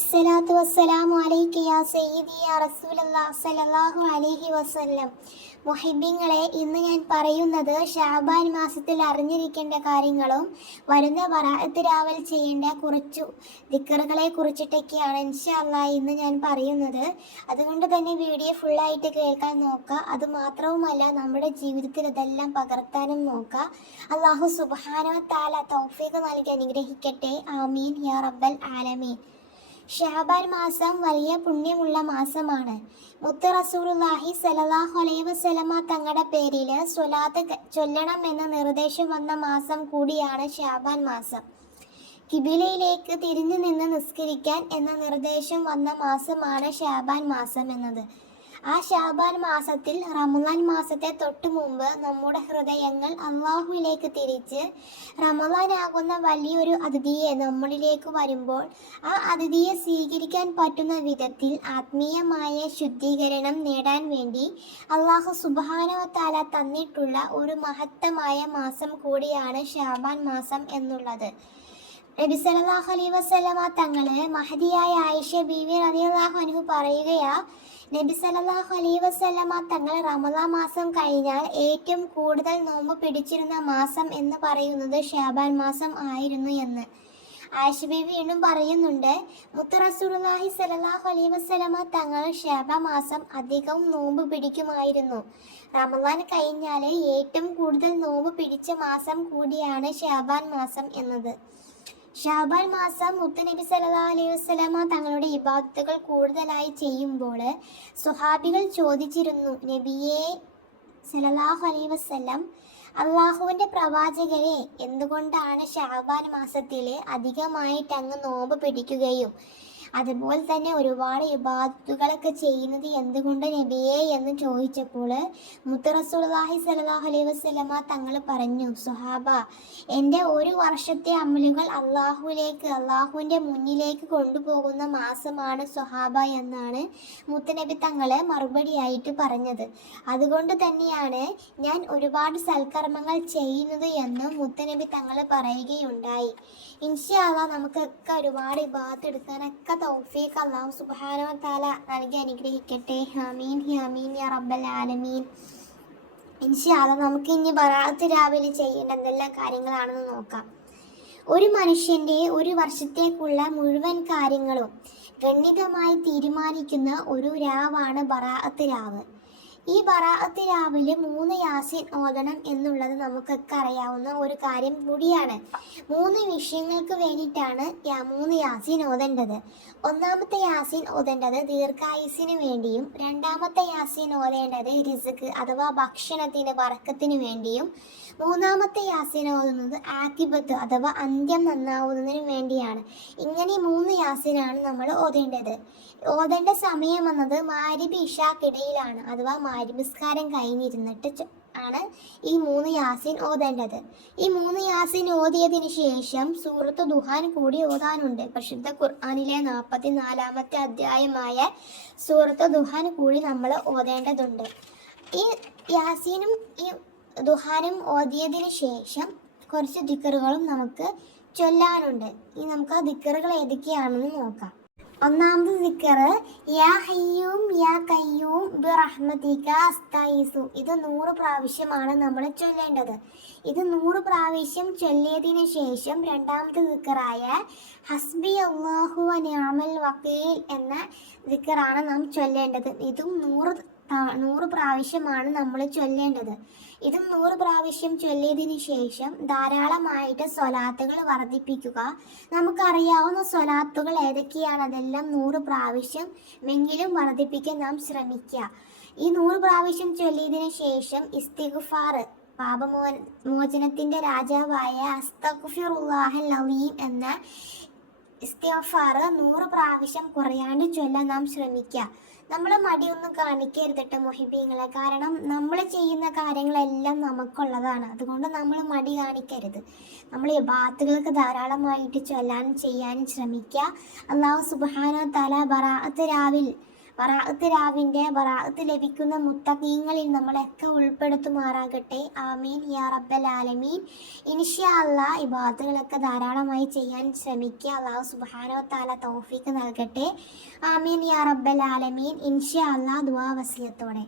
അസ്സലാത്തു വസ്സലാമു അലൈക യാ സയ്യിദി യാ റസൂലല്ലാഹ് സ്വല്ലല്ലാഹു അലൈഹി വസല്ലം. മുഹിബ്ബീങ്ങളെ, ഇന്ന് ഞാൻ പറയുന്നത് ശഅബാൻ മാസത്തിൽ അറിഞ്ഞിരിക്കേണ്ട കാര്യങ്ങളും വരുന്ന ബറാഅത്ത് രാവിൽ ചെയ്യേണ്ട കുറച്ചു ദിക്റുകളെ കുറിച്ചിട്ടൊക്കെയാണ് ഇൻഷാ അല്ലാഹ് ഇന്ന് ഞാൻ പറയുന്നത്. അതുകൊണ്ട് തന്നെ വീഡിയോ ഫുള്ളായിട്ട് കേൾക്കാൻ നോക്കുക. അതുമാത്രവുമല്ല, നമ്മുടെ ജീവിതത്തിൽ ഇതെല്ലാം പകർത്താനും നോക്കുക. അല്ലാഹു സുബ്ഹാനഹു വ തആല തൗഫീഖ് നൽകി അനുഗ്രഹിക്കട്ടെ. ആമീൻ യാ റബ്ബൽ ആലമീൻ. ഷഅബാൻ മാസം വലിയ പുണ്യമുള്ള മാസമാണ്. മുത്ത് റസൂലുള്ളാഹി സ്വല്ലല്ലാഹു അലൈഹി വസല്ലമ തങ്ങളുടെ പേരിൽ സ്വലാത്ത് ചൊല്ലണമെന്ന് നിർദ്ദേശം വന്ന മാസം കൂടിയാണ് ഷഅബാൻ മാസം. കിബിലയിലേക്ക് തിരിഞ്ഞു നിന്ന് നിസ്കരിക്കാൻ എന്ന നിർദ്ദേശം വന്ന മാസമാണ് ഷഅബാൻ മാസം എന്നത്. ആ ഷഅബാൻ മാസത്തിൽ റമളാൻ മാസത്തെ തൊട്ടു മുമ്പ് നമ്മുടെ ഹൃദയങ്ങൾ അള്ളാഹുവിലേക്ക് തിരിച്ച് റമളാനാകുന്ന വലിയൊരു അതിഥിയെ നമ്മളിലേക്ക് വരുമ്പോൾ ആ അതിഥിയെ സ്വീകരിക്കാൻ പറ്റുന്ന വിധത്തിൽ ആത്മീയമായ ശുദ്ധീകരണം നേടാൻ വേണ്ടി അള്ളാഹു സുബ്ഹാനഹു വ തആല തന്നിട്ടുള്ള ഒരു മഹത്തമായ മാസം കൂടിയാണ് ഷഅബാൻ മാസം എന്നുള്ളത്. നബി സല്ലല്ലാഹു അലൈഹി വസല്ലമ തങ്ങളെ മഹദിയായ ആയിഷ ബീവി റളിയല്ലാഹു അൻഹു പറയുകയാ, നബി സല്ലല്ലാഹു അലൈഹി വസല്ലമ തങ്ങൾ റമളാൻ മാസം കഴിഞ്ഞാൽ ഏറ്റവും കൂടുതൽ നോമ്പ് പിടിച്ചിരുന്ന മാസം എന്ന് പറയുന്നത് ഷഅബാൻ മാസം ആയിരുന്നു എന്ന്. ആയിഷ ബീവി വീണ്ടും പറയുന്നുണ്ട്, മുത്ത് റസൂലുള്ളാഹി സ്വല്ലല്ലാഹു അലൈഹി വസല്ലമ തങ്ങൾ ഷഅബാൻ മാസം അധികവും നോമ്പ് പിടിക്കുമായിരുന്നു. റമളാൻ കഴിഞ്ഞാൽ ഏറ്റവും കൂടുതൽ നോമ്പ് പിടിച്ച മാസം കൂടിയാണ് ഷഅബാൻ മാസം എന്നത്. ഷഅബാൻ മാസം മുത്തുനബി സല്ലല്ലാഹു അലൈഹി വസല്ലമ തങ്ങളുടെ ഇബാദത്തുകൾ കൂടുതലായി ചെയ്യുമ്പോൾ സ്വഹാബികൾ ചോദിച്ചിരുന്നു, നബിയേ സല്ലല്ലാഹു അലൈഹി വസല്ലം, അള്ളാഹുവിൻ്റെ പ്രവാചകരെ, എന്തുകൊണ്ടാണ് ഷഅബാൻ മാസത്തിൽ അധികമായിട്ട് അങ്ങ് നോമ്പ് പിടിക്കുകയും അതുപോലെ തന്നെ ഒരുപാട് ഇബാദത്തുകളൊക്കെ ചെയ്യുന്നത് എന്തുകൊണ്ട് നബിയേ എന്ന് ചോദിച്ചപ്പോൾ മുത്ത് റസൂലുള്ളാഹി സ്വല്ലല്ലാഹു അലൈഹി വസല്ലമ തങ്ങൾ പറഞ്ഞു, സ്വഹാബ, എൻ്റെ ഒരു വർഷത്തെ അമലുകൾ അള്ളാഹുവിൻ്റെ മുന്നിലേക്ക് കൊണ്ടുപോകുന്ന മാസമാണ് സ്വഹാബ എന്നാണ് മുത്തുനബി തങ്ങൾ മറുപടിയായിട്ട് പറഞ്ഞത്. അതുകൊണ്ട് തന്നെയാണ് ഞാൻ ഒരുപാട് സൽക്കർമ്മങ്ങൾ ചെയ്യുന്നത് എന്ന് മുത്തുനബി തങ്ങൾ പറയുകയുണ്ടായി. ഇൻഷാ അല്ലാഹ് നമുക്കൊക്കെ ഒരുപാട് ഇബാദത്ത് എടുക്കാനൊക്കെ തൗഫീഖ് അല്ലാഹു സുബ്ഹാനഹു വ തആല നൽകി അനുഗ്രഹിക്കട്ടെ. ആമീൻ ആമീൻ യാ റബ്ബൽ ആലമീൻ. ഇൻഷാ അല്ലാഹ് നമുക്ക് ഇനി ബറാഅത്ത് രാവിലെ ചെയ്യേണ്ട എന്തെല്ലാം കാര്യങ്ങളാണെന്ന് നോക്കാം. ഒരു മനുഷ്യൻ്റെ ഒരു വർഷത്തേക്കുള്ള മുഴുവൻ കാര്യങ്ങളും ഗണ്യമായി തീരുമാനിക്കുന്ന ഒരു രാവാണ് ബറാഅത്ത് രാവ്. ഈ ബറാഅത്ത് രാവിൽ 3 യാസീൻ ഓതണം എന്നുള്ളത് നമുക്കൊക്കെ അറിയാവുന്ന ഒരു കാര്യം കൂടിയാണ്. 3 വിഷയങ്ങൾക്ക് വേണ്ടിയിട്ടാണ് 3 യാസീൻ ഓതേണ്ടത്. ഒന്നാമത്തെ യാസീൻ ഓതേണ്ടത് ദീർഘായുസിന് വേണ്ടിയും, രണ്ടാമത്തെ യാസീൻ ഓതേണ്ടത് റിസ്ക് അഥവാ ഭക്ഷണത്തിൻ്റെ ബറക്കത്തിന് വേണ്ടിയും, മൂന്നാമത്തെ യാസീൻ ഓതുന്നത് ആഖിബത്ത് അഥവാ അന്ത്യം നന്നാവുന്നതിന് വേണ്ടിയാണ്. ഇങ്ങനെ 3 യാസീനാണ് നമ്മൾ ഓതേണ്ടത്. ഓതേണ്ട സമയം എന്നത് മഗ്‌രിബ് ഇശാക്കിടയിലാണ്, അഥവാ മഗ്‌രിബ് നിസ്കാരം കഴിഞ്ഞിരുന്നിട്ട് ആണ് ഈ 3 യാസീൻ ഓതേണ്ടത്. ഈ 3 യാസീൻ ഓതിയതിന് ശേഷം സൂറത്ത് ദുഹാൻ കൂടി ഓതാനുണ്ട്. പരിശുദ്ധ ഖുർആനിലെ 44-ാമത്തെ അധ്യായമായ സൂറത്ത് ദുഹാൻ കൂടി നമ്മൾ ഓതേണ്ടതുണ്ട്. ഈ യാസീനും ഈ ദുഹാനും ഓതിയതിന് ശേഷം കുറച്ച് ദിക്റുകളും നമുക്ക് ചൊല്ലാനുണ്ട്. ഇനി നമുക്ക് ആ ദിക്റുകൾ ഏതൊക്കെയാണെന്ന് നോക്കാം. ഒന്നാമത് ദിക്ർ, യാ ഹയ്യൂം യാ ഖയ്യൂം ബിറഹ്മതിക അസ്തഈസു. ഇത് 100 പ്രാവശ്യമാണ് നമ്മൾ ചൊല്ലേണ്ടത്. ഇത് 100 പ്രാവശ്യം ചൊല്ലിയതിന് ശേഷം രണ്ടാമത്തെ ദിക്റായ ഹസ്ബി അല്ലാഹു വ നിഅമൽ വക്കീൽ എന്ന ദിക്റാണ് നാം ചൊല്ലേണ്ടത്. ഇതും 100 പ്രാവശ്യമാണ് നമ്മൾ ചൊല്ലേണ്ടത്. ഇതും 100 പ്രാവശ്യം ചൊല്ലിയതിന് ശേഷം ധാരാളമായിട്ട് സ്വലാത്തുകൾ വർദ്ധിപ്പിക്കുക. നമുക്കറിയാവുന്ന സ്വലാത്തുകൾ ഏതൊക്കെയാണ്, അതെല്ലാം 100 പ്രാവശ്യം എങ്കിലും വർദ്ധിപ്പിക്കാൻ നാം ശ്രമിക്കുക. ഈ 100 പ്രാവശ്യം ചൊല്ലിയതിന് ശേഷം ഇസ്തിഗ്ഫാർ, പാപമോചനത്തിൻ്റെ രാജാവായ അസ്തഗ്ഫിറുല്ലാഹൽ അലീം എന്ന ഇസ്തിഗ്ഫാർ 100 പ്രാവശ്യം കുറയാണ്ട് ചൊല്ലാൻ നാം ശ്രമിക്കുക. നമ്മൾ മടിയൊന്നും കാണിക്കരുതട്ടെ മുഹിബീങ്ങളെ. കാരണം നമ്മൾ ചെയ്യുന്ന കാര്യങ്ങളെല്ലാം നമുക്കുള്ളതാണ്. അതുകൊണ്ട് നമ്മൾ മടി കാണിക്കരുത്. നമ്മൾ ഇബാദത്തുകൾക്ക് ധാരാളമായിട്ട് ചൊല്ലാനും ചെയ്യാനും ശ്രമിക്കുക. അല്ലാഹു സുബ്ഹാനഹു വ തആല ബറാഅത്ത് രാവിൽ ബറാഅത്ത് രാവിൻ്റെ ബറാഅത്ത് ലഭിക്കുന്ന മുത്തഖീങ്ങളിൽ നമ്മളൊക്കെ ഉൾപ്പെടുത്തുമാറാകട്ടെ. ആമീൻ യാ റബ്ബൽ ആലമീൻ. ഇൻഷാ അല്ലാഹ് ഇബാദത്തുകളൊക്കെ ധാരാളമായി ചെയ്യാൻ ശ്രമിക്കുക. അല്ലാഹു സുബ്ഹാനഹു വ തആല തൗഫീഖ് നൽകട്ടെ. ആമീൻ യാ റബ്ബൽ ആലമീൻ. ഇൻഷാ അല്ലാഹ് ദുആ വസിയത്തോടെ.